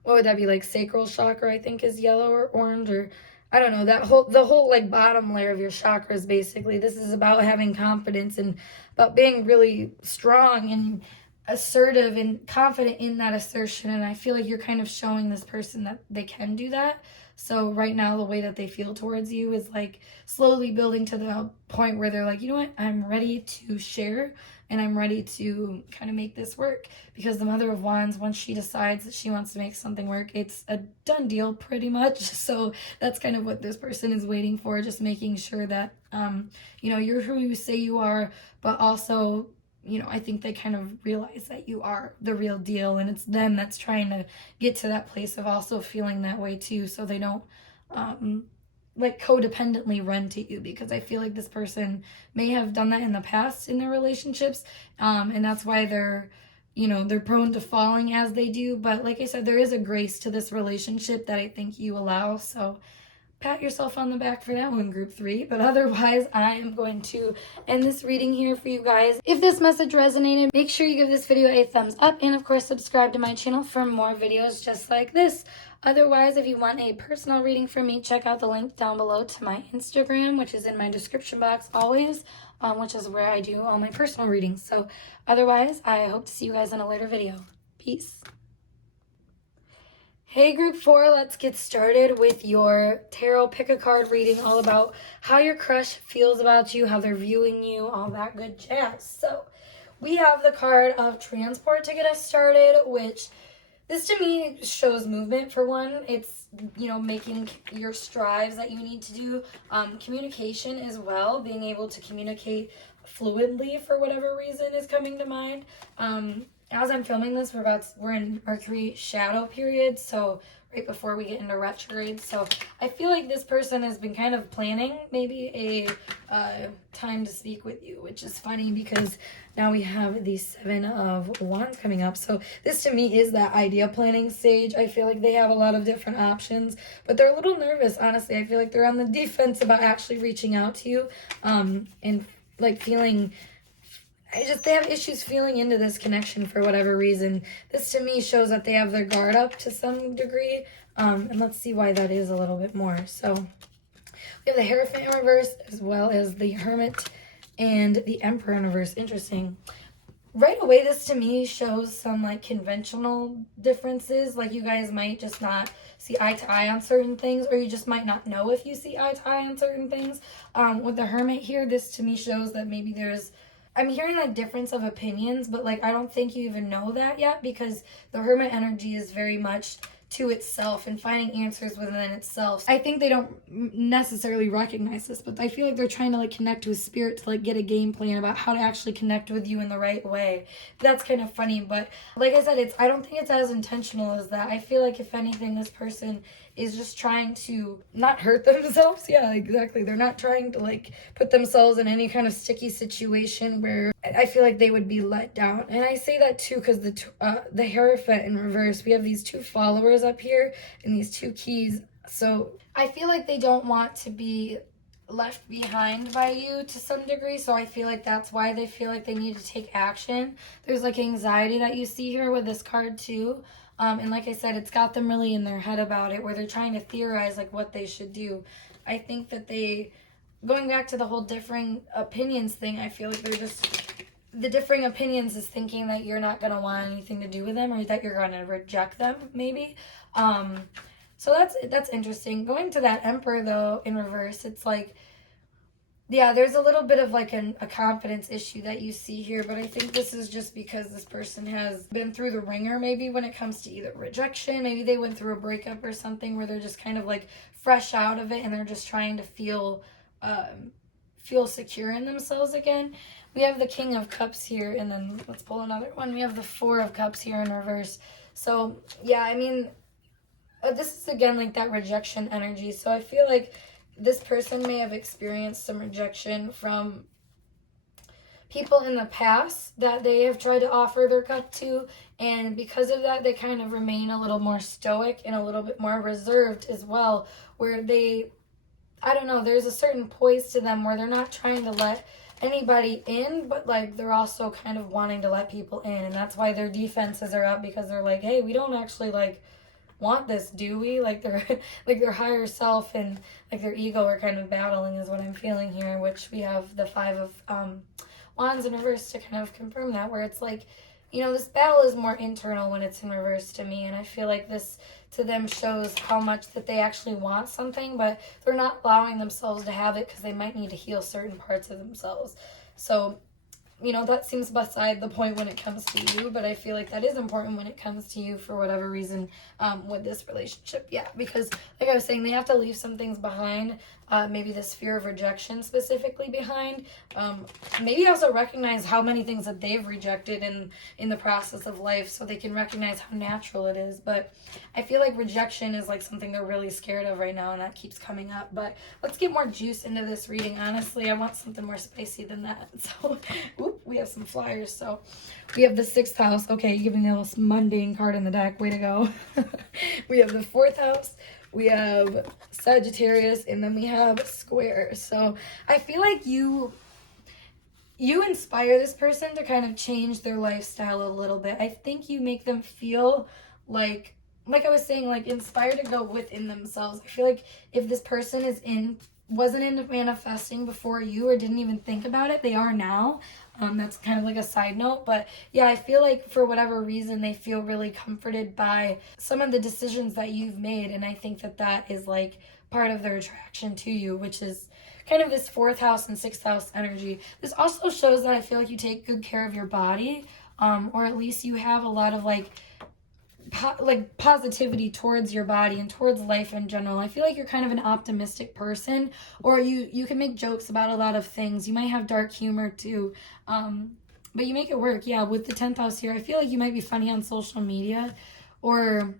what would that be, like sacral chakra, I think is yellow or orange, or I don't know, the whole like bottom layer of your chakras basically. This is about having confidence and about being really strong and assertive and confident in that assertion. And I feel like you're kind of showing this person that they can do that. So right now, the way that they feel towards you is like slowly building to the point where they're like, you know what, I'm ready to share and I'm ready to kind of make this work. Because the Mother of Wands, once she decides that she wants to make something work, it's a done deal pretty much. So that's kind of what this person is waiting for, just making sure that, you know, you're who you say you are, but also, you know, I think they kind of realize that you are the real deal, and it's them that's trying to get to that place of also feeling that way too, so they don't like codependently run to you, because I feel like this person may have done that in the past in their relationships, and that's why they're, you know, they're prone to falling as they do. But like I said, there is a grace to this relationship that I think you allow, so pat yourself on the back for that one, group 3. But otherwise, I am going to end this reading here for you guys. If this message resonated, make sure you give this video a thumbs up, and of course subscribe to my channel for more videos just like this. Otherwise, if you want a personal reading from me, check out the link down below to my Instagram, which is in my description box always, which is where I do all my personal readings. So otherwise, I hope to see you guys in a later video. Peace. Hey group 4, let's get started with your tarot pick a card reading, all about how your crush feels about you, how they're viewing you, all that good jazz. So we have the card of Transport to get us started, which this to me shows movement for one. It's, you know, making your strides that you need to do. Communication as well, being able to communicate fluidly for whatever reason is coming to mind. As I'm filming this, we're in Mercury shadow period, so right before we get into retrograde. So I feel like this person has been kind of planning maybe a time to speak with you, which is funny because now we have the 7 of Wands coming up. So this to me is that idea planning stage. I feel like they have a lot of different options, but they're a little nervous, honestly. I feel like they're on the defense about actually reaching out to you, and like feeling, they have issues feeling into this connection for whatever reason. This to me shows that they have their guard up to some degree, and let's see why that is a little bit more. So we have the Hierophant in reverse as well as the Hermit and the Emperor in reverse. Interesting. Right away, this to me shows some like conventional differences, like you guys might just not see eye to eye on certain things, or you just might not know if you see eye to eye on certain things. With the Hermit here, this to me shows that maybe I'm hearing like difference of opinions, but like I don't think you even know that yet, because the Hermit energy is very much to itself and finding answers within itself. I think they don't necessarily recognize this, but I feel like they're trying to like connect with spirit to like get a game plan about how to actually connect with you in the right way. That's kind of funny, but like I said, I don't think it's as intentional as that. I feel like if anything, this person is just trying to not hurt themselves. Yeah, exactly. They're not trying to like put themselves in any kind of sticky situation where I feel like they would be let down. And I say that too because the Hierophant in reverse, we have these two followers up here and these two keys. So I feel like they don't want to be left behind by you to some degree, so I feel like that's why they feel like they need to take action. There's like anxiety that you see here with this card too. And like I said, it's got them really in their head about it, where they're trying to theorize like what they should do. I think that going back to the whole differing opinions thing, I feel like the differing opinions is thinking that you're not going to want anything to do with them, or that you're going to reject them, maybe. So that's interesting. Going to that Emperor, though, in reverse, it's like, yeah, there's a little bit of like a confidence issue that you see here, but I think this is just because this person has been through the ringer maybe when it comes to either rejection. Maybe they went through a breakup or something where they're just kind of like fresh out of it and they're just trying to feel secure in themselves again. We have the King of Cups here, and then let's pull another one. We have the Four of Cups here in reverse. So, yeah, I mean, this is again like that rejection energy. So I feel like this person may have experienced some rejection from people in the past that they have tried to offer their cup to, and because of that, they kind of remain a little more stoic and a little bit more reserved as well, where I don't know, there's a certain poise to them where they're not trying to let anybody in, but like they're also kind of wanting to let people in, and that's why their defenses are up, because they're like, hey, we don't actually like want this, do we? Like their higher self and like their ego are kind of battling, is what I'm feeling here, which we have the Five of Wands in reverse to kind of confirm that, where it's like, you know, this battle is more internal when it's in reverse to me, and I feel like this to them shows how much that they actually want something, but they're not allowing themselves to have it because they might need to heal certain parts of themselves. So, you know, that seems beside the point when it comes to you, but I feel like that is important when it comes to you for whatever reason with this relationship. Yeah, because like I was saying, they have to leave some things behind, maybe this fear of rejection specifically behind. Maybe also recognize how many things that they've rejected in the process of life, so they can recognize how natural it is. But I feel like rejection is like something they're really scared of right now, and that keeps coming up. But let's get more juice into this reading. Honestly, I want something more spicy than that. So, we have some flyers. So we have the 6th house. Okay, giving the most mundane card in the deck. Way to go. We have the 4th house. We have Sagittarius, and then we have Square. So I feel like you inspire this person to kind of change their lifestyle a little bit. I think you make them feel like I was saying, like inspired to go within themselves. I feel like if this person wasn't into manifesting before you, or didn't even think about it, they are now. That's kind of like a side note, but yeah, I feel like for whatever reason they feel really comforted by some of the decisions that you've made, and I think that is like part of their attraction to you, which is kind of this 4th house and 6th house energy. This also shows that I feel like you take good care of your body, or at least you have a lot of like positivity towards your body and towards life in general. I feel like you're kind of an optimistic person, or you can make jokes about a lot of things. You might have dark humor too, but you make it work. Yeah, with the 10th house here, I feel like you might be funny on social media, or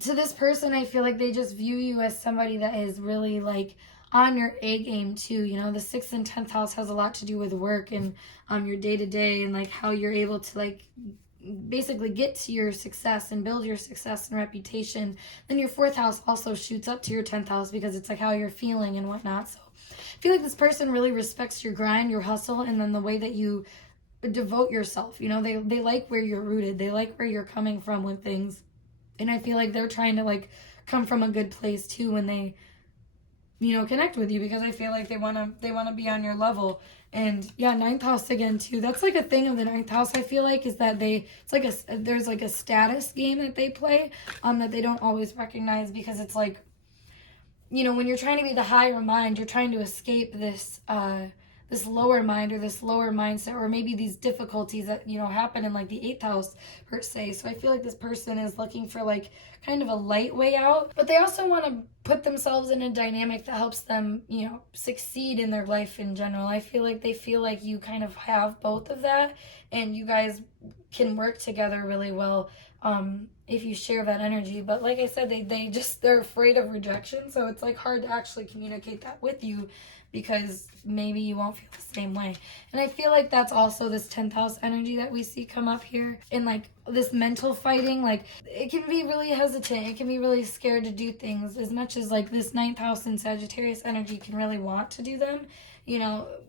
to this person, I feel like they just view you as somebody that is really like on your A game too. You know, the 6th and 10th house has a lot to do with work and your day-to-day, and like how you're able to like basically get to your success and build your success and reputation. Then your 4th house also shoots up to your 10th house, because it's like how you're feeling and whatnot. So I feel like this person really respects your grind, your hustle, and then the way that you devote yourself. You know, they like where you're rooted. They like where you're coming from with things. And I feel like they're trying to like come from a good place too when they connect with you, because I feel like they want to be on your level. And yeah, ninth house again too. That's like a thing of the ninth house, I feel like, is that there's like a status game that they play that they don't always recognize, because it's like, when you're trying to be the higher mind, you're trying to escape this lower mind, or this lower mindset, or maybe these difficulties that happen in like the eighth house per se. So I feel like this person is looking for like kind of a light way out, but they also want to put themselves in a dynamic that helps them succeed in their life in general. I feel like they feel like you kind of have both of that, and you guys can work together really well if you share that energy. But like I said, they're afraid of rejection, so it's like hard to actually communicate that with you, because maybe you won't feel the same way. And I feel like that's also this 10th house energy that we see come up here, in like this mental fighting. Like, it can be really hesitant, it can be really scared to do things, as much as like this 9th house and Sagittarius energy can really want to do them.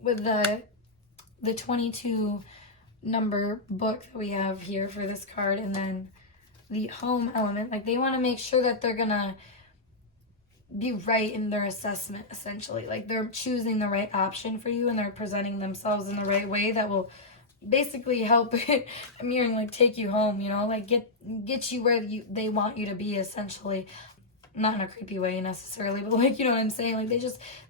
With the 22 number book that we have here for this card, and then the home element, like they want to make sure that they're gonna be right in their assessment, essentially. Like, they're choosing the right option for you, and they're presenting themselves in the right way that will basically help I'm hearing like take you home, like get you where they want you to be, essentially. Not in a creepy way necessarily, but like, what I'm saying? Like,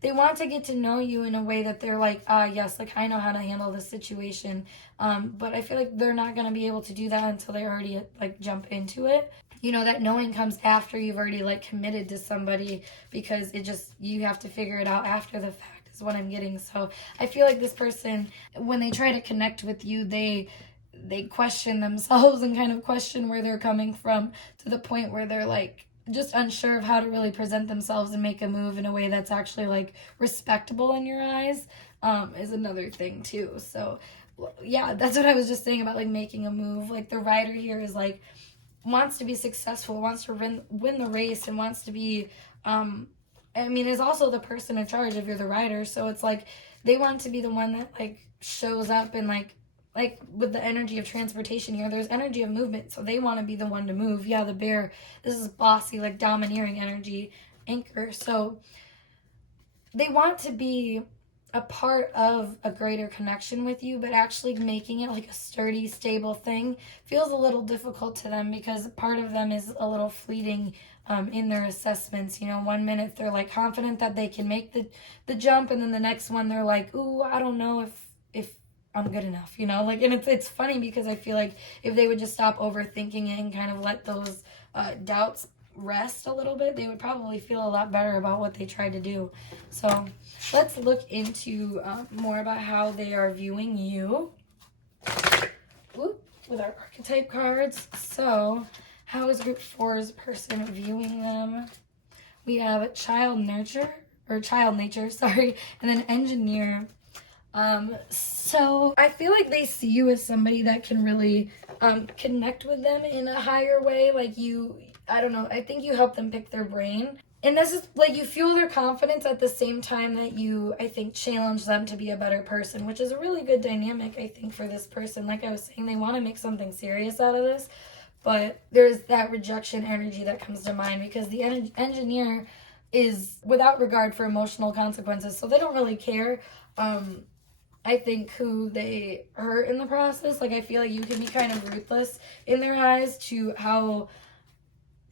they want to get to know you in a way that they're like, yes, like I know how to handle this situation. But I feel like they're not going to be able to do that until they already like jump into it. That knowing comes after you've already like committed to somebody, because you have to figure it out after the fact, is what I'm getting. So I feel like this person, when they try to connect with you, they question themselves and kind of question where they're coming from, to the point where they're like just unsure of how to really present themselves and make a move in a way that's actually like respectable in your eyes, is another thing too. So yeah, that's what I was just saying about like making a move. Like, the rider here is like, wants to be successful, wants to win the race, and wants to be is also the person in charge if you're the rider. So it's like they want to be the one that like shows up, and like with the energy of transportation here, there's energy of movement, so they want to be the one to move. Yeah, the bear, this is bossy, like domineering energy, anchor. So they want to be a part of a greater connection with you, but actually making it like a sturdy, stable thing feels a little difficult to them, because part of them is a little fleeting in their assessments. 1 minute they're like confident that they can make the jump, and then the next one they're like, ooh, I don't know if I'm good enough, like, and it's funny, because I feel like if they would just stop overthinking it and kind of let those doubts rest a little bit, they would probably feel a lot better about what they tried to do. So let's look into more about how they are viewing you with our archetype cards. So how is group 4's person viewing them? We have child nature, sorry, and then engineer. So I feel like they see you as somebody that can really connect with them in a higher way. Like, I don't know, I think you help them pick their brain. And this is like, you fuel their confidence at the same time that you, I think, challenge them to be a better person, which is a really good dynamic, I think, for this person. Like I was saying, they want to make something serious out of this, but there's that rejection energy that comes to mind, because the engineer is without regard for emotional consequences, so they don't really care. I think who they hurt in the process. Like, I feel like you can be kind of ruthless in their eyes to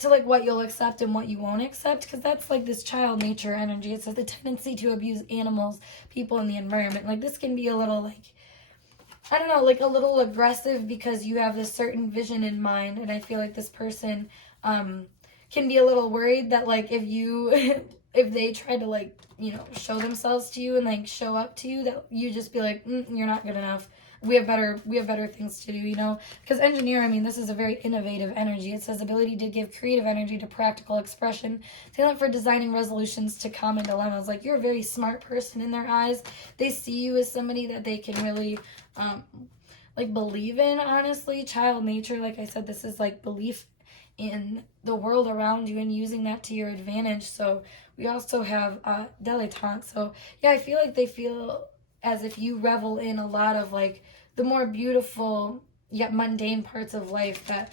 like what you'll accept and what you won't accept, because that's like this child nature energy. It's the tendency to abuse animals, people, and the environment. Like, this can be a little like, I don't know, like a little aggressive, because you have this certain vision in mind, and I feel like this person can be a little worried that like if they try to like show themselves to you and like show up to you, that you just be like, you're not good enough, we have better things to do, because engineer, this is a very innovative energy. It says ability to give creative energy to practical expression, talent for designing resolutions to common dilemmas. Like, you're a very smart person in their eyes. They see you as somebody that they can really like believe in. Honestly, child nature, like I said, this is like belief in the world around you and using that to your advantage. So we also have dilettante. So yeah, I feel like they feel as if you revel in a lot of like the more beautiful yet mundane parts of life, that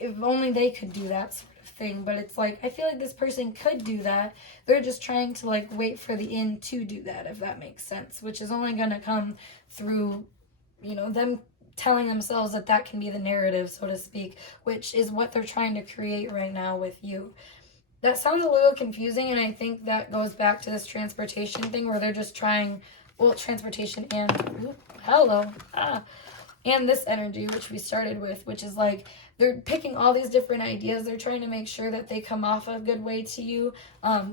if only they could do that sort of thing, but it's like, I feel like this person could do that. They're just trying to like wait for the end to do that, if that makes sense, which is only going to come through, them telling themselves that that can be the narrative, so to speak, which is what they're trying to create right now with you. That sounds a little confusing, and I think that goes back to this transportation thing where they're just trying, transportation and, and this energy, which we started with, which is like they're picking all these different ideas. They're trying to make sure that they come off a good way to you.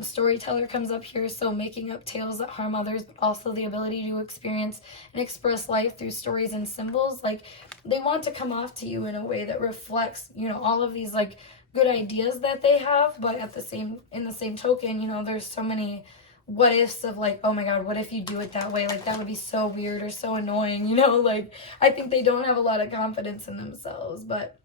Storyteller comes up here, so making up tales that harm others, but also the ability to experience and express life through stories and symbols. Like, they want to come off to you in a way that reflects, all of these like good ideas that they have, but in the same token, there's so many what ifs of like, oh my god, what if you do it that way? Like, that would be so weird or so annoying, like, I think they don't have a lot of confidence in themselves. But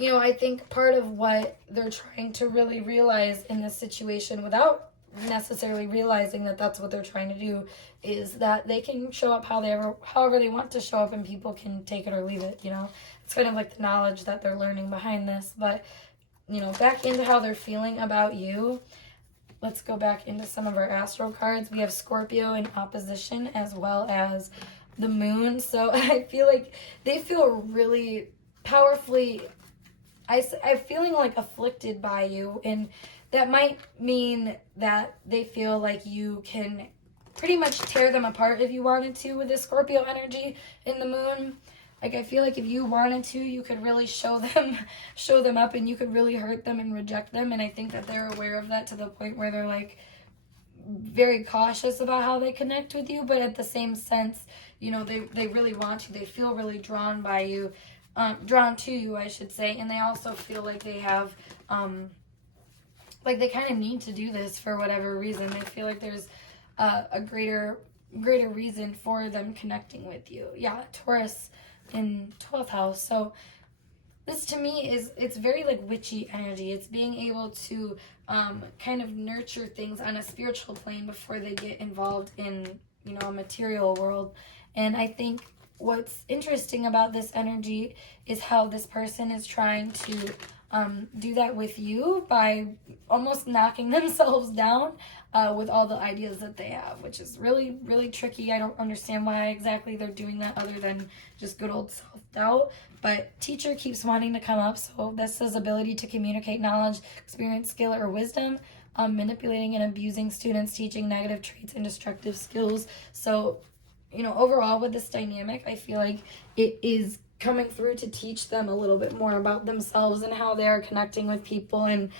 I think part of what they're trying to really realize in this situation, without necessarily realizing that that's what they're trying to do, is that they can show up however they want to show up, and people can take it or leave it. It's kind of like the knowledge that they're learning behind this. But back into how they're feeling about you. Let's go back into some of our astral cards. We have Scorpio in opposition, as well as the moon. So I feel like they feel really powerfully, I'm feeling like afflicted by you, and that might mean that they feel like you can pretty much tear them apart if you wanted to with the Scorpio energy in the moon. Like, I feel like if you wanted to, you could really show them up, and you could really hurt them and reject them. And I think that they're aware of that to the point where they're like very cautious about how they connect with you. But at the same sense, they really want you. They feel really drawn by you, drawn to you, I should say. And they also feel like they have, like they kind of need to do this for whatever reason. They feel like there's a greater reason for them connecting with you. Yeah, Taurus in 12th house. So this to me it's very like witchy energy. It's being able to kind of nurture things on a spiritual plane before they get involved in a material world. And I think what's interesting about this energy is how this person is trying to do that with you by almost knocking themselves down with all the ideas that they have, which is really, really tricky. I don't understand why exactly they're doing that, other than just good old self-doubt. But teacher keeps wanting to come up, so this is ability to communicate knowledge, experience, skill, or wisdom, manipulating and abusing students, teaching negative traits and destructive skills. So, overall with this dynamic, I feel like it is coming through to teach them a little bit more about themselves and how they are connecting with people. And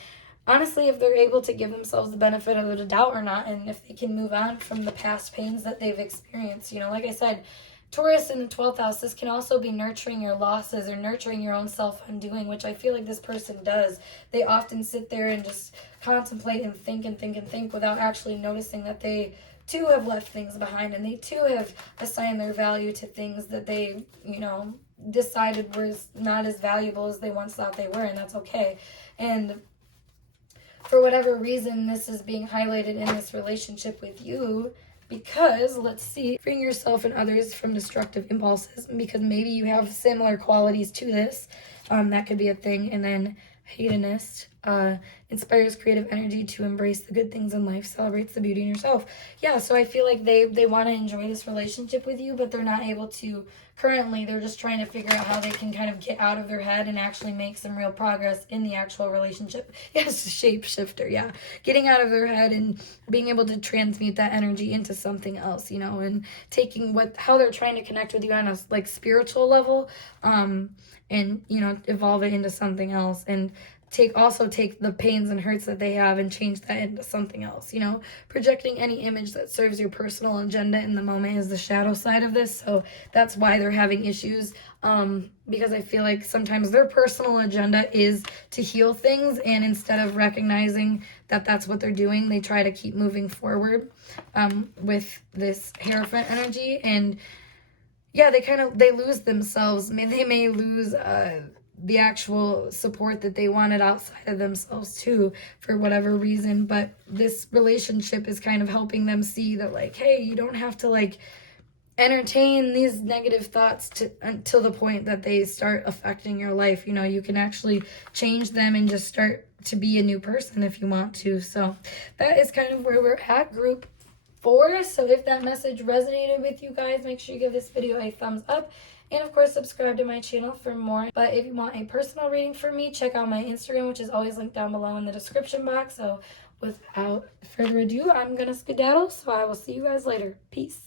honestly, if they're able to give themselves the benefit of the doubt or not, and if they can move on from the past pains that they've experienced. Like I said, Taurus in the 12th house, this can also be nurturing your losses or nurturing your own self-undoing, which I feel like this person does. They often sit there and just contemplate and think without actually noticing that they too have left things behind, and they too have assigned their value to things that they, decided were not as valuable as they once thought they were, and that's okay. And for whatever reason, this is being highlighted in this relationship with you, because, let's see, freeing yourself and others from destructive impulses, because maybe you have similar qualities to this. That could be a thing. And then hedonist, inspires creative energy to embrace the good things in life, celebrates the beauty in yourself. Yeah, so I feel like they want to enjoy this relationship with you, but they're not able to currently. They're just trying to figure out how they can kind of get out of their head and actually make some real progress in the actual relationship. Yes, shapeshifter, yeah. Getting out of their head and being able to transmute that energy into something else, and taking how they're trying to connect with you on a like spiritual level, and evolve it into something else, and take the pains and hurts that they have and change that into something else. Projecting any image that serves your personal agenda in the moment is the shadow side of this. So that's why they're having issues, because I feel like sometimes their personal agenda is to heal things, and instead of recognizing that that's what they're doing, they try to keep moving forward with this Hierophant energy. And yeah, they lose themselves. They may lose the actual support that they wanted outside of themselves too, for whatever reason. But this relationship is kind of helping them see that, like, hey, you don't have to like entertain these negative thoughts until the point that they start affecting your life. You know, you can actually change them and just start to be a new person if you want to. So that is kind of where we're at, group 4. So if that message resonated with you guys, make sure you give this video a thumbs up. And of course, subscribe to my channel for more. But if you want a personal reading from me, check out my Instagram, which is always linked down below in the description box. So without further ado, I'm going to skedaddle. So I will see you guys later. Peace.